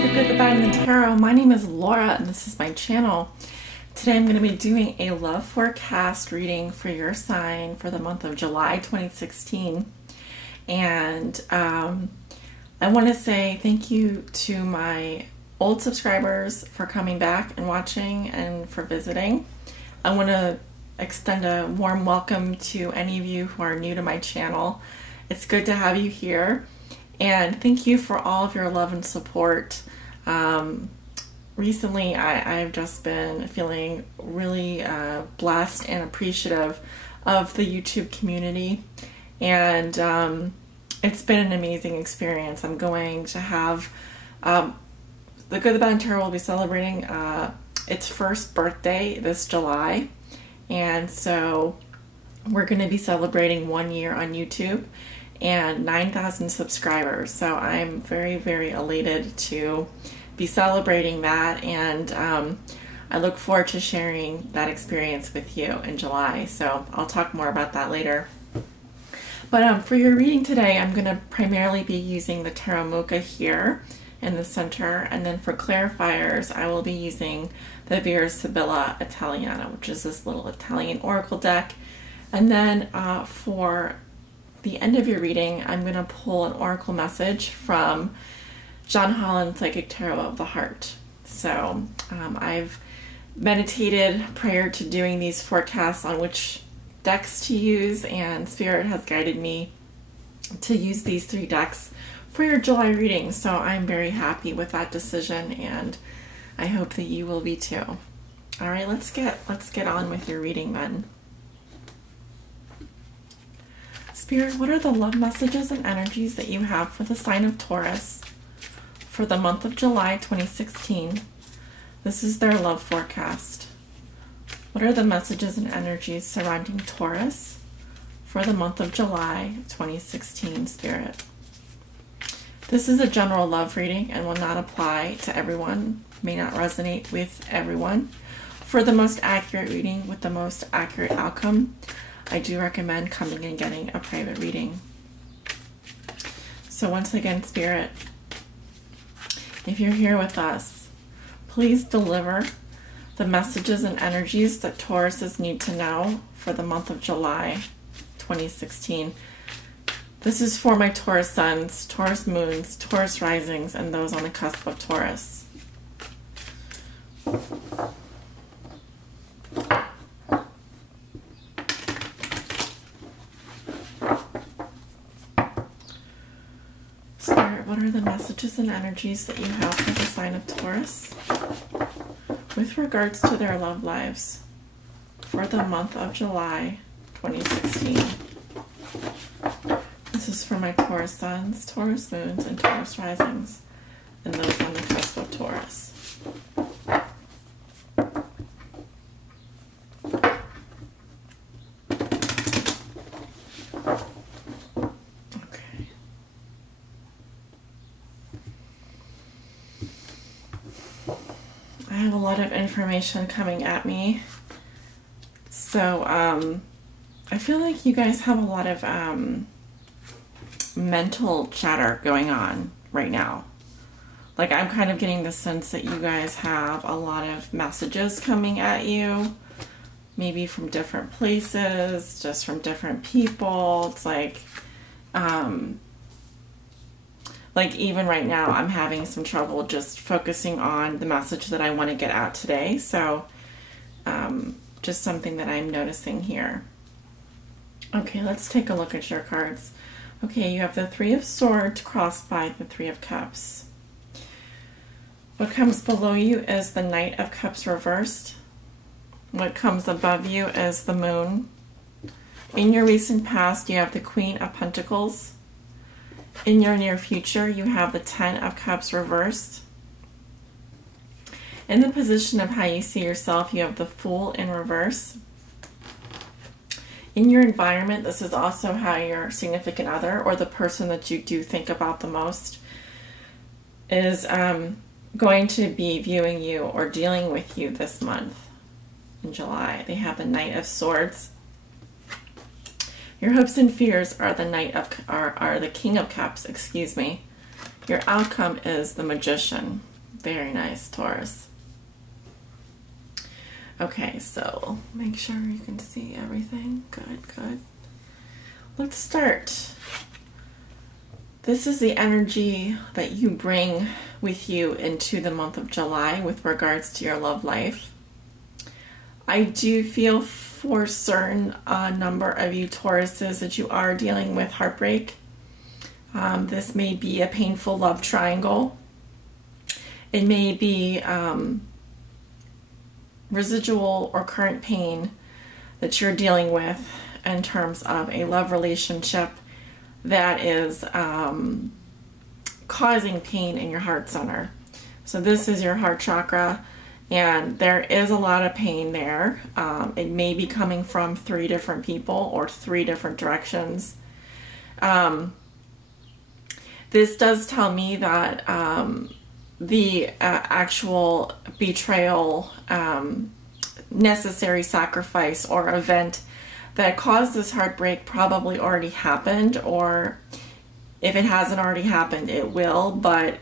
to The Good, the Bad, and the Tarot. My name is Laura, and this is my channel. Today I'm going to be doing a love forecast reading for your sign for the month of July 2016. And I want to say thank you to my old subscribers for coming back and watching and for visiting. I want to extend a warm welcome to any of you who are new to my channel. It's good to have you here. And thank you for all of your love and support. Recently, I've just been feeling really blessed and appreciative of the YouTube community. And it's been an amazing experience. I'm going to have The Good, the Bad, and Tarot will be celebrating its first birthday this July. And so we're going to be celebrating 1 year on YouTube and 9,000 subscribers. So I'm very, very elated to be celebrating that, and I look forward to sharing that experience with you in July. So I'll talk more about that later. But for your reading today, I'm going to primarily be using the Tarot Mocha here in the center, and then for clarifiers, I will be using the Vera Sibilla Italiana, which is this little Italian oracle deck. And then for the end of your reading, I'm going to pull an oracle message from John Holland's Psychic Tarot of the Heart. So I've meditated prior to doing these forecasts on which decks to use, and Spirit has guided me to use these 3 decks for your July reading. So I'm very happy with that decision, and I hope that you will be too. All right, let's get on with your reading then. Spirit, what are the love messages and energies that you have for the sign of Taurus for the month of July 2016? This is their love forecast. What are the messages and energies surrounding Taurus for the month of July 2016, Spirit? This is a general love reading and will not apply to everyone, may not resonate with everyone. For the most accurate reading with the most accurate outcome, I do recommend coming and getting a private reading. So once again, Spirit, if you're here with us, please deliver the messages and energies that Tauruses need to know for the month of July 2016. This is for my Taurus suns, Taurus moons, Taurus risings, and those on the cusp of Taurus. What are the messages and energies that you have for the sign of Taurus with regards to their love lives for the month of July 2016? This is for my Taurus suns, Taurus moons, and Taurus risings, and those on the cusp of Taurus. I have a lot of information coming at me, so I feel like you guys have a lot of mental chatter going on right now. Like, I'm kind of getting the sense that you guys have a lot of messages coming at you, maybe from different places, just from different people. It's like even right now, I'm having some trouble just focusing on the message that I want to get out today. So just something that I'm noticing here. Okay, let's take a look at your cards. Okay, you have the 3 of Swords crossed by the 3 of Cups. What comes below you is the Knight of Cups reversed. What comes above you is the Moon. In your recent past, you have the Queen of Pentacles. In your near future, you have the 10 of Cups reversed. In the position of how you see yourself, you have the Fool in reverse. In your environment, this is also how your significant other, or the person that you do think about the most, is going to be viewing you or dealing with you this month in July. They have the Knight of Swords. Your hopes and fears are the King of Cups, excuse me. Your outcome is the Magician. Very nice, Taurus. Okay, so make sure you can see everything. Good, good. Let's start. This is the energy that you bring with you into the month of July with regards to your love life. I do feel for certain a number of you Tauruses that you are dealing with heartbreak. This may be a painful love triangle. It may be residual or current pain that you're dealing with in terms of a love relationship that is causing pain in your heart center. So this is your heart chakra, and there is a lot of pain there. It may be coming from 3 different people or 3 different directions. This does tell me that the actual betrayal, necessary sacrifice, or event that caused this heartbreak probably already happened, or if it hasn't already happened, it will. But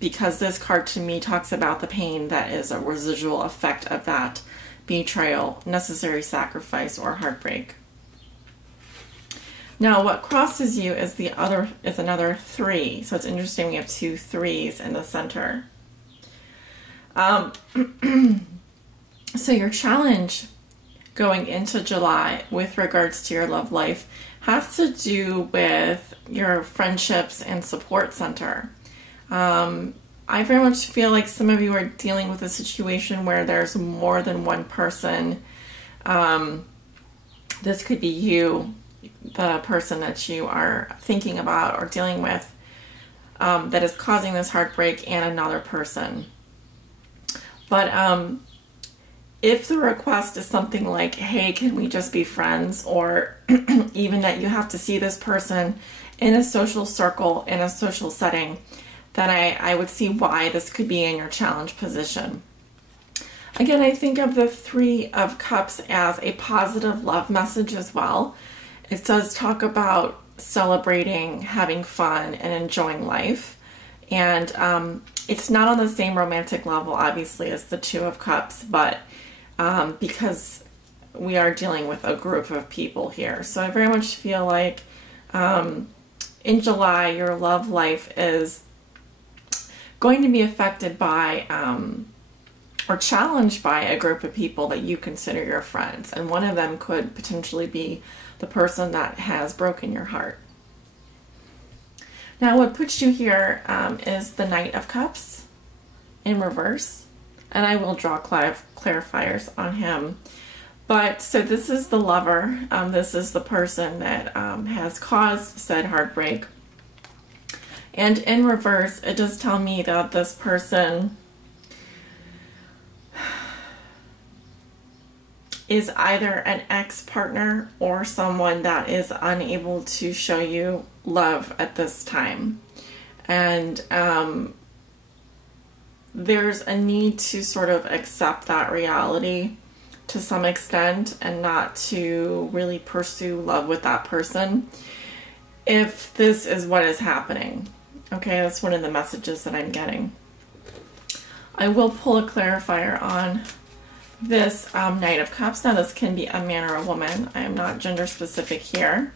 because this card to me talks about the pain that is a residual effect of that betrayal, necessary sacrifice, or heartbreak. Now, what crosses you is another 3. So it's interesting. We have 2 3s in the center. So your challenge going into July with regards to your love life has to do with your friendships and support center. I very much feel like some of you are dealing with a situation where there's more than one person. This could be you, the person that you are thinking about or dealing with, that is causing this heartbreak, and another person. But if the request is something like, hey, can we just be friends? Or even that you have to see this person in a social circle, in a social setting, then I would see why this could be in your challenge position. Again, I think of the 3 of Cups as a positive love message as well. It does talk about celebrating, having fun, and enjoying life. And it's not on the same romantic level, obviously, as the 2 of Cups, but because we are dealing with a group of people here. So I very much feel like in July, your love life is going to be affected by or challenged by a group of people that you consider your friends. And one of them could potentially be the person that has broken your heart. Now, what puts you here is the Knight of Cups in reverse. And I will draw clarifiers on him. But so this is the lover. This is the person that has caused said heartbreak. And in reverse, it does tell me that this person is either an ex-partner or someone that is unable to show you love at this time. And there's a need to sort of accept that reality to some extent and not to really pursue love with that person if this is what is happening. Okay, that's one of the messages that I'm getting. I will pull a clarifier on this Knight of Cups. Now, this can be a man or a woman. I am not gender specific here.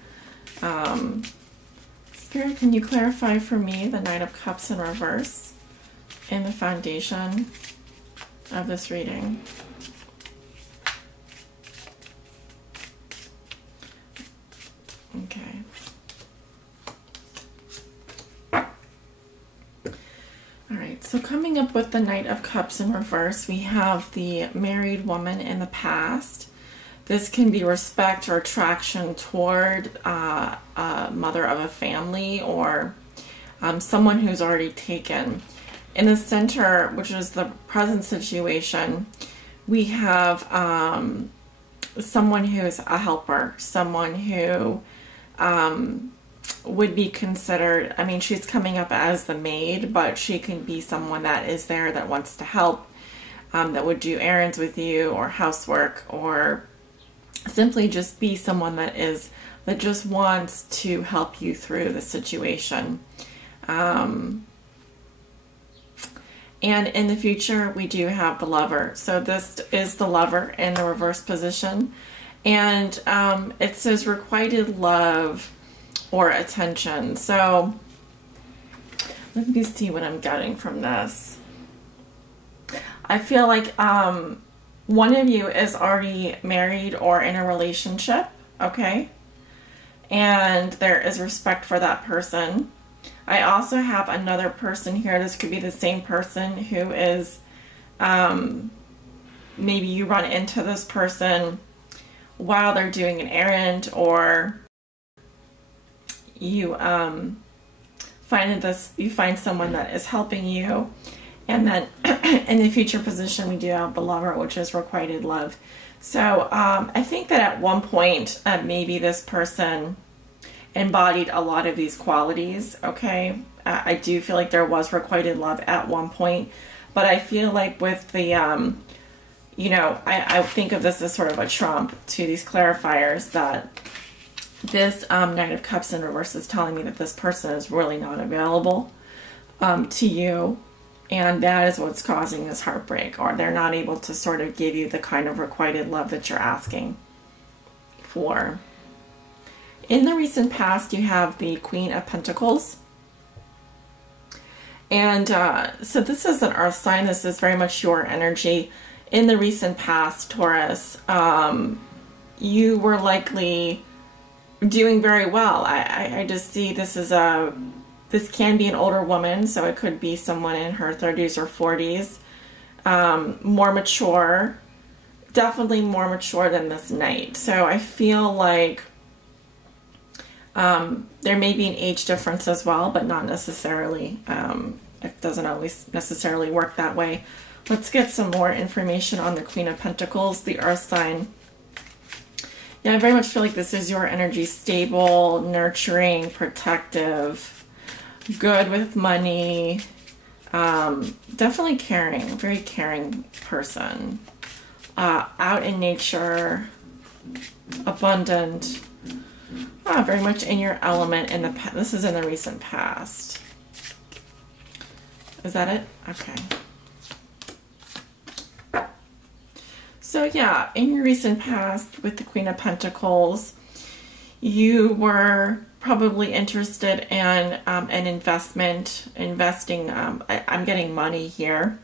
Spirit, can you clarify for me the Knight of Cups in reverse in the foundation of this reading? Okay. All right, so coming up with the Knight of Cups in reverse, we have the married woman in the past. This can be respect or attraction toward a mother of a family or someone who's already taken. In the center, which is the present situation, we have someone who's a helper, someone who would be considered, I mean, she's coming up as the maid, but she can be someone that is there that wants to help, that would do errands with you or housework, or simply just be someone that just wants to help you through the situation. And in the future, we do have the Lover. So this is the Lover in the reverse position. And it says requited love or attention. So let me see what I'm getting from this. I feel like one of you is already married or in a relationship, okay? And there is respect for that person. I also have another person here. This could be the same person who is, maybe you run into this person while they're doing an errand, or you find someone that is helping you. And then in the future position, we do have the Lover, which is requited love. So I think that at one point, maybe this person embodied a lot of these qualities, okay? I do feel like there was requited love at one point, but I feel like with the, you know, I think of this as sort of a trump to these clarifiers, that this Knight of Cups in reverse is telling me that this person is really not available to you, and that is what's causing this heartbreak, or they're not able to sort of give you the kind of requited love that you're asking for. In the recent past, you have the Queen of Pentacles. And so this is an earth sign. This is very much your energy. In the recent past, Taurus, you were likely doing very well. I just see this as this can be an older woman, so it could be someone in her 30s or 40s, more mature, definitely more mature than this Knight. So I feel like there may be an age difference as well, but not necessarily. It doesn't always necessarily work that way. Let's get some more information on the Queen of Pentacles, the earth sign. Yeah, I very much feel like this is your energy: stable, nurturing, protective, good with money, definitely caring, very caring person, out in nature, abundant, very much in your element. In the this is in the recent past. Is that it? Okay. So yeah, in your recent past with the Queen of Pentacles, you were probably interested in an investing. I'm getting money here,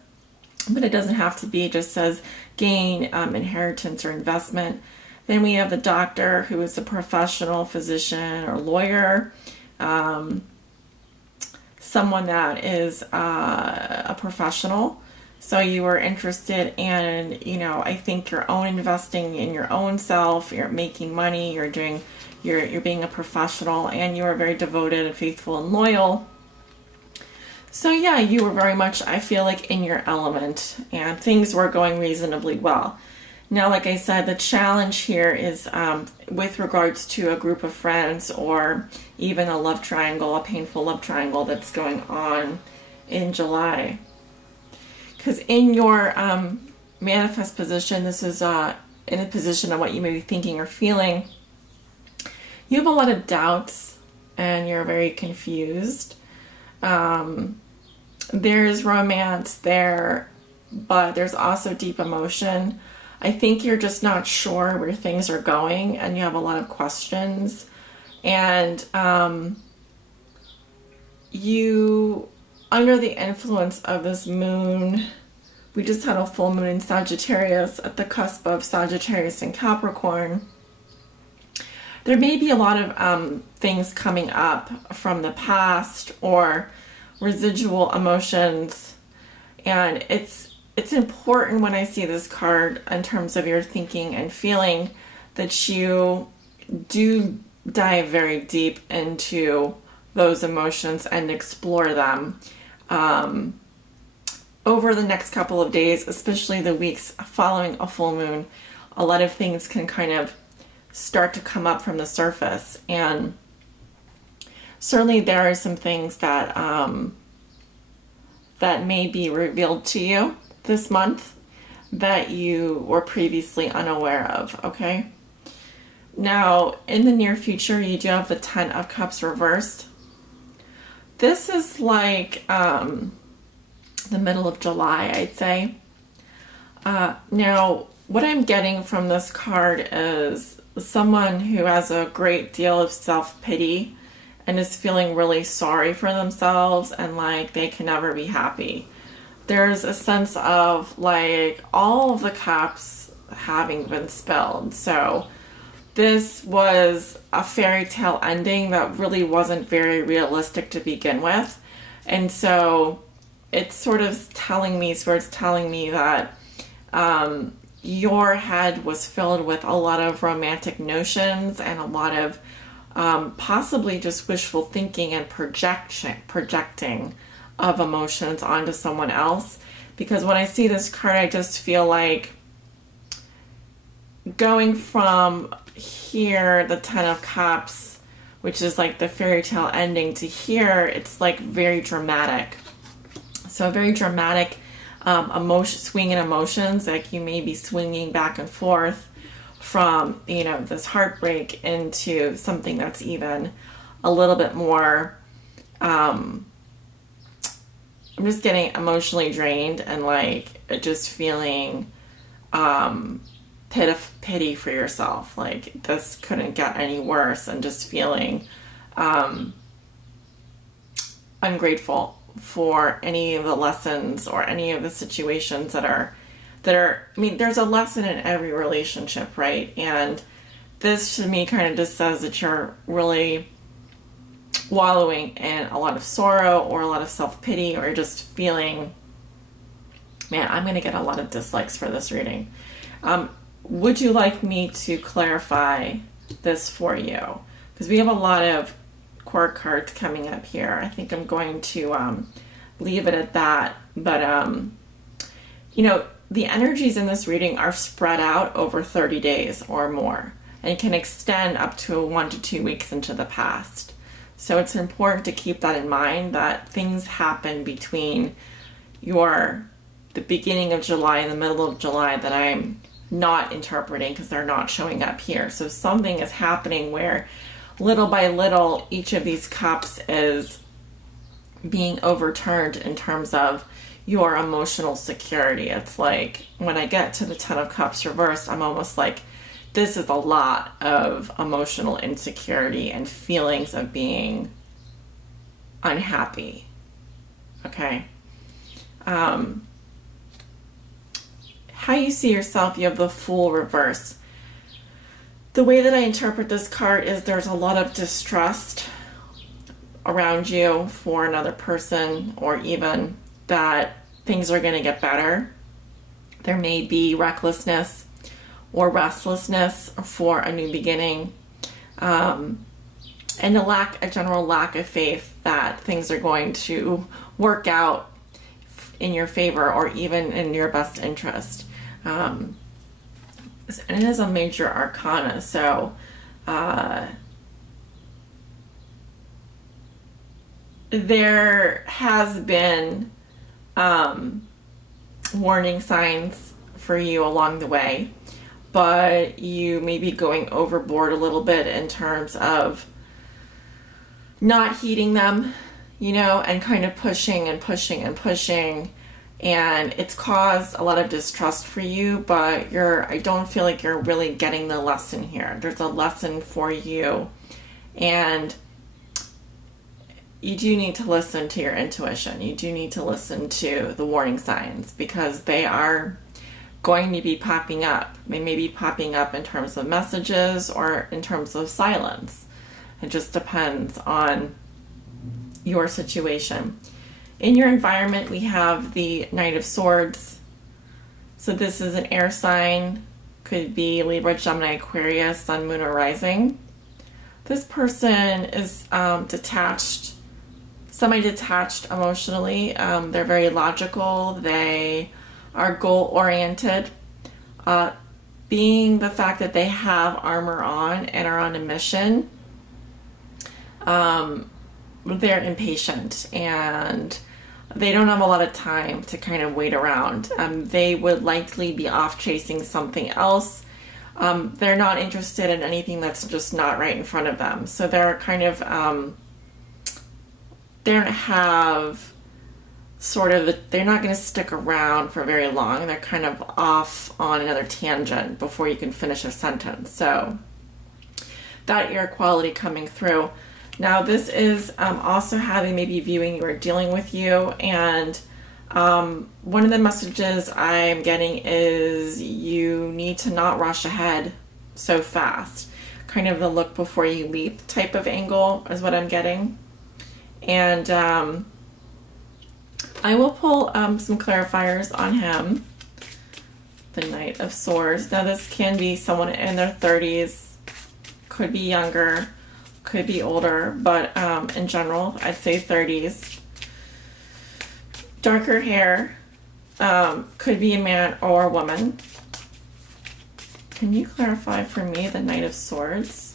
but it doesn't have to be. It just says gain, inheritance, or investment. Then we have the Doctor, who is a professional physician or lawyer, someone that is a professional. So you were interested in, you know, I think your own investing in your own self. You're making money. You're being a professional, and you are very devoted and faithful and loyal. So yeah, you were very much, I feel like, in your element, and things were going reasonably well. Now, like I said, the challenge here is with regards to a group of friends, or even a love triangle, a painful love triangle that's going on in July. Because in your manifest position, this is in a position of what you may be thinking or feeling. You have a lot of doubts, and you're very confused. There's romance there, but there's also deep emotion. I think you're just not sure where things are going, and you have a lot of questions. And you, under the influence of this moon, we just had a full moon in Sagittarius at the cusp of Sagittarius and Capricorn. There may be a lot of things coming up from the past, or residual emotions, and it's important when I see this card in terms of your thinking and feeling that you do dive very deep into those emotions and explore them over the next couple of days, especially the weeks following a full moon. A lot of things can kind of start to come up from the surface, and certainly there are some things that that may be revealed to you this month that you were previously unaware of, okay? Now, in the near future, you do have the Ten of Cups reversed. This is like the middle of July, I'd say. Now, what I'm getting from this card is someone who has a great deal of self-pity and is feeling really sorry for themselves and like they can never be happy. There's a sense of like all of the cups having been spilled. So this was a fairy tale ending that really wasn't very realistic to begin with. And so it's sort of telling me that your head was filled with a lot of romantic notions and a lot of possibly just wishful thinking and projecting of emotions onto someone else. Because when I see this card, I just feel like going from here, the Ten of Cups, which is like the fairy tale ending, to here, it's like very dramatic. So a very dramatic swing in emotions, like you may be swinging back and forth from, you know, this heartbreak into something that's even a little bit more, I'm just getting emotionally drained and like just feeling pity for yourself. Like this couldn't get any worse, and just feeling ungrateful for any of the lessons or any of the situations that are, I mean, there's a lesson in every relationship, right? And this to me kind of just says that you're really wallowing in a lot of sorrow or a lot of self-pity, or just feeling, man, I'm going to get a lot of dislikes for this reading. Would you like me to clarify this for you? Because we have a lot of court cards coming up here. I think I'm going to leave it at that. But, you know, the energies in this reading are spread out over 30 days or more, and can extend up to 1 to 2 weeks into the past. So it's important to keep that in mind, that things happen between the beginning of July and the middle of July that I'm not interpreting because they're not showing up here. So something is happening where little by little each of these cups is being overturned in terms of your emotional security. It's like when I get to the Ten of Cups reversed, I'm almost like, this is a lot of emotional insecurity and feelings of being unhappy. Okay. How you see yourself, you have the Fool reversed. The way that I interpret this card is there's a lot of distrust around you for another person, or even that things are going to get better. There may be recklessness or restlessness for a new beginning, and a general lack of faith that things are going to work out in your favor or even in your best interest. And it is a major arcana, so there has been warning signs for you along the way, but you may be going overboard a little bit in terms of not heeding them, you know, and kind of pushing and pushing and pushing. And it's caused a lot of distrust for you, but I don't feel like you're really getting the lesson here. There's a lesson for you, and you do need to listen to your intuition. You do need to listen to the warning signs, because they are going to be popping up. They may be popping up in terms of messages or in terms of silence. It just depends on your situation. In your environment, we have the Knight of Swords. So this is an air sign. Could be Libra, Gemini, Aquarius, Sun, Moon, or Rising. This person is detached, semi-detached emotionally. They're very logical. They are goal-oriented. Being the fact that they have armor on and are on a mission, they're impatient and they don't have a lot of time to kind of wait around. They would likely be off chasing something else. They're not interested in anything that's just not right in front of them. So they're kind of, they don't have sort of, they're not going to stick around for very long. They're kind of off on another tangent before you can finish a sentence. So that air quality coming through. Now this is also how they may be viewing you or dealing with you. And one of the messages I'm getting is you need to not rush ahead so fast. Kind of the look before you leap type of angle is what I'm getting. And I will pull some clarifiers on him. The Knight of Swords. Now this can be someone in their 30s, could be younger, could be older, but in general, I'd say 30s. Darker hair, could be a man or a woman. Can you clarify for me the Knight of Swords?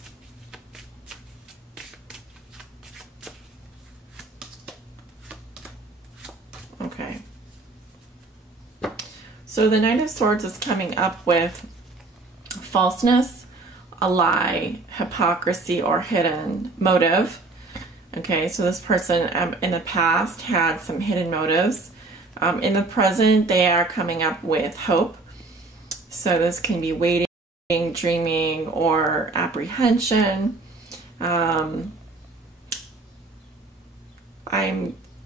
Okay. So the Knight of Swords is coming up with falseness, a lie, hypocrisy, or hidden motive. Okay, so this person in the past had some hidden motives. In the present, they are coming up with hope. So this can be waiting, dreaming, or apprehension. I'm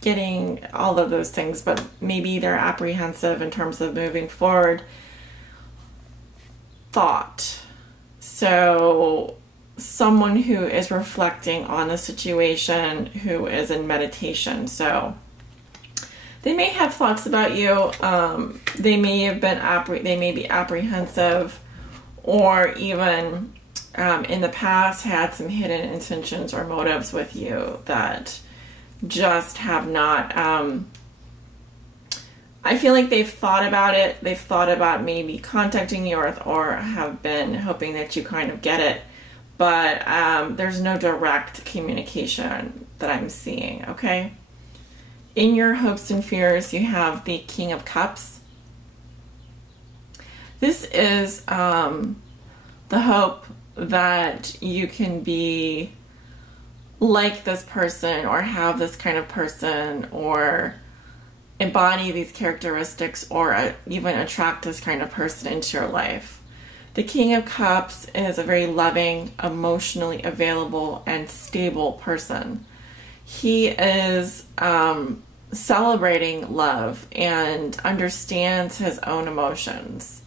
getting all of those things, but maybe they're apprehensive in terms of moving forward. Thought. So someone who is reflecting on the situation, who is in meditation. So they may have thoughts about you. They may have been they may be apprehensive, or even in the past had some hidden intentions or motives with you that just have not. I feel like they've thought about it. They've thought about maybe contacting you, or have been hoping that you kind of get it. But there's no direct communication that I'm seeing, okay? In your hopes and fears, you have the King of Cups. This is the hope that you can be like this person, or have this kind of person, or embody these characteristics, or even attract this kind of person into your life. The King of Cups is a very loving, emotionally available, and stable person. He is celebrating love and understands his own emotions.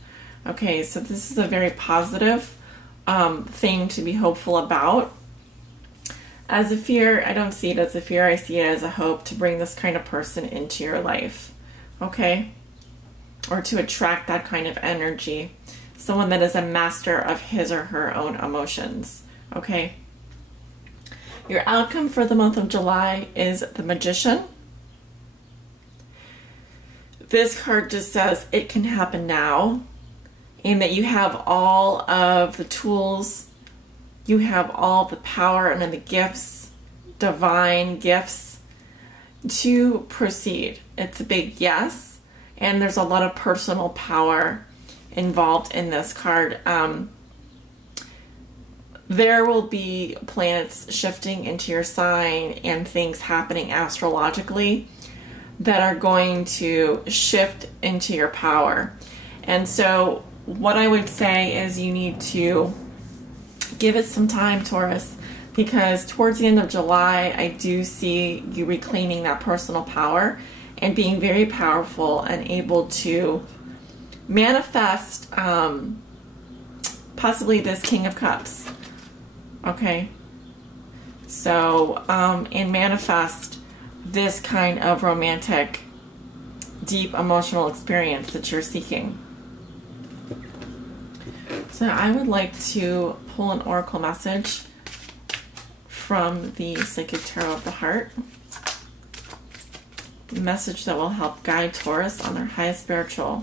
Okay, so this is a very positive thing to be hopeful about. As a fear, I don't see it as a fear. I see it as a hope to bring this kind of person into your life. Okay? Or to attract that kind of energy. Someone that is a master of his or her own emotions. Okay? Your outcome for the month of July is the Magician. This card just says it can happen now, and that you have all of the tools, you have all the power and the gifts, divine gifts, to proceed. It's a big yes, and there's a lot of personal power involved in this card. There will be planets shifting into your sign and things happening astrologically that are going to shift into your power. And so what I would say is you need to give it some time, Taurus, because towards the end of July, I do see you reclaiming that personal power and being very powerful and able to manifest possibly this King of Cups. Okay? So, and manifest this kind of romantic, deep emotional experience that you're seeking. So I would like to pull an oracle message from the Sacred Tarot of the Heart. A message that will help guide Taurus on their highest spiritual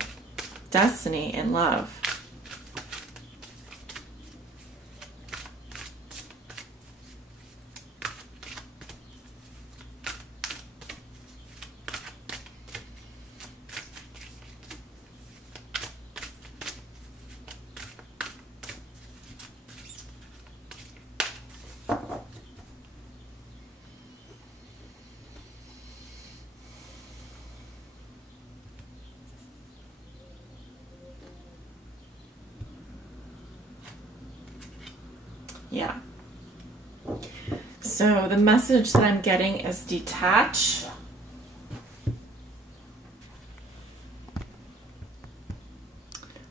destiny in love. Yeah. So the message that I'm getting is detach.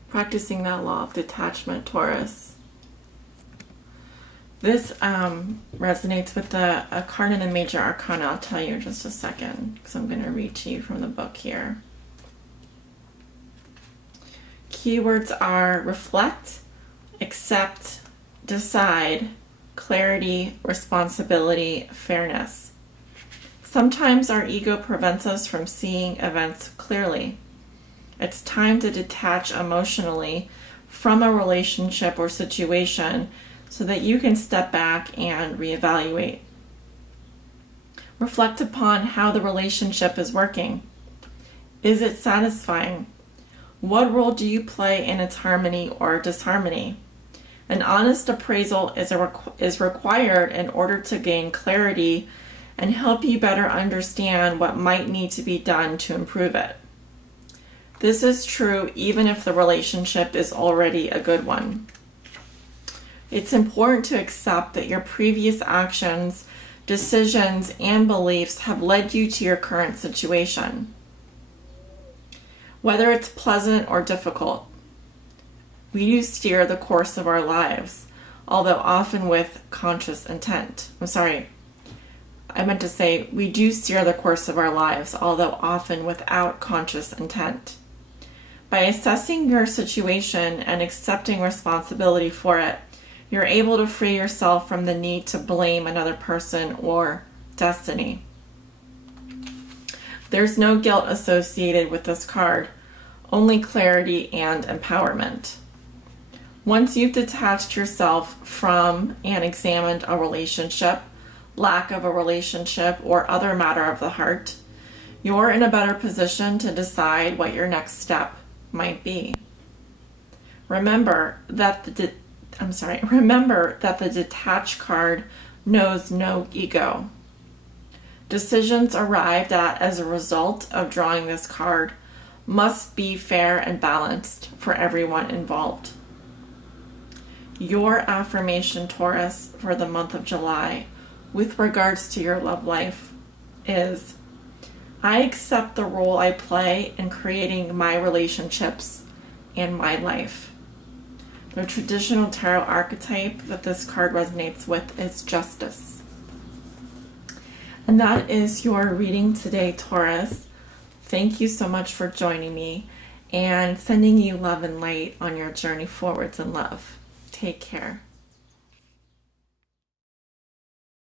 Practicing that law of detachment, Taurus. This resonates with a card in the Major Arcana. I'll tell you in just a second, because I'm going to read to you from the book here. Keywords are reflect, accept, decide, clarity, responsibility, fairness. Sometimes our ego prevents us from seeing events clearly. It's time to detach emotionally from a relationship or situation so that you can step back and reevaluate. Reflect upon how the relationship is working. Is it satisfying? What role do you play in its harmony or disharmony? An honest appraisal is required in order to gain clarity and help you better understand what might need to be done to improve it. This is true even if the relationship is already a good one. It's important to accept that your previous actions, decisions, and beliefs have led you to your current situation. Whether it's pleasant or difficult, we do steer the course of our lives, although often with conscious intent. We do steer the course of our lives, although often without conscious intent. By assessing your situation and accepting responsibility for it, you're able to free yourself from the need to blame another person or destiny. There's no guilt associated with this card, only clarity and empowerment. Once you've detached yourself from and examined a relationship, lack of a relationship, or other matter of the heart, you're in a better position to decide what your next step might be. Remember that the detached card knows no ego. Decisions arrived at as a result of drawing this card must be fair and balanced for everyone involved. Your affirmation, Taurus, for the month of July with regards to your love life is, I accept the role I play in creating my relationships and my life. The traditional tarot archetype that this card resonates with is justice. And that is your reading today, Taurus. Thank you so much for joining me and sending you love and light on your journey forwards in love. Take care.